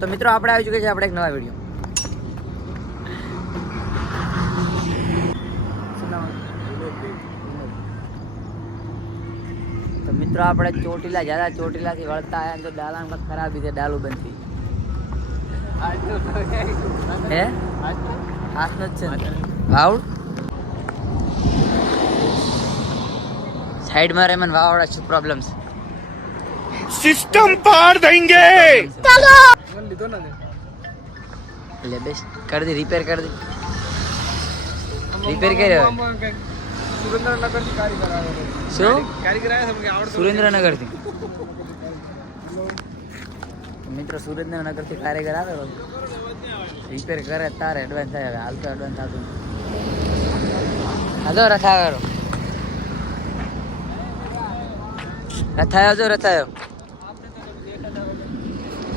તો મિત્રો આપણે આવી ચૂક્યા છે આપણે એક નવા વિડીયો. તો મિત્રો આપણે ચોટીલા જ્યાં ચોટીલાથી વળતા આવ્યા તો ડાલામાં કંઈક ખરાબી છે, ડાલું બંધ થઈ હે હાથનો જ છે વાવડ સાઈડમાં રેમન વાવડા શું પ્રોબ્લેમ છે? सिस्टम पार देंगे ચલો લીધો ને લે બેસ कर दे रिपेयर कर दे रिपेयर कर सुरेंद्रनगर થી કારીગર આવ્યો શું કારીગર આવ્યા તમને આવડતો સુરેન્દ્રનગર થી મિત્રો સુરેન્દ્રનગર થી કારીગર આવ્યો રિપેર કરે તારે એડવાન્સ થાય હવે હાલ તો એડવાન્સ થતું હાલો રથાયો रथायो जो रथायो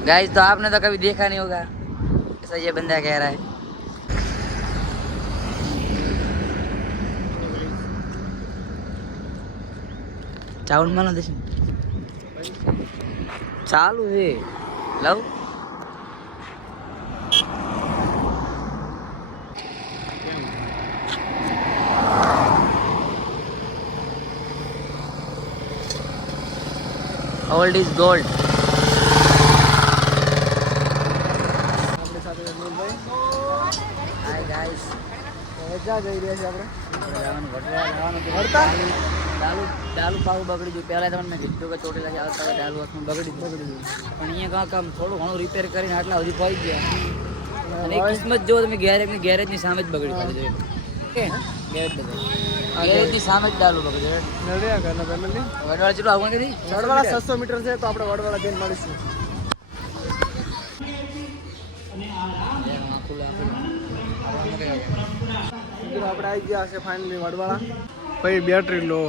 गाइस तो आपने तो कभी देखा नहीं होगा ऐसा ये बंदा कह रहा है. चावल मानो देश चालू है love Old is gold. Hi guys. ક્યાં જઈ રહ્યા છે આપણે? ડાલુ પાવું બગડી ગયું. પહેલા તમને મેં કીધું કે ચોટીલા છે આવતા ડાલુ હાથમાં બગડી ગયું પણ અહીંયા કામ થોડું ઘણું રિપેર કરીને આટલા સુધી પહોંચી ગયા અને કિસ્મત જો તમે ગેરેજની સામે જ બગડી પાડી ગેરેજની સામે જ ડાલુ બગડી વડવાળા ચેટલું આવવાનું કીધી? વડવાળા 600 મીટર છે તો આપણે વડવાળા જઈને મળીશું. આપણે આવી ગયા છે ફાઇનલી વડવાળા. भाई बैटरी लो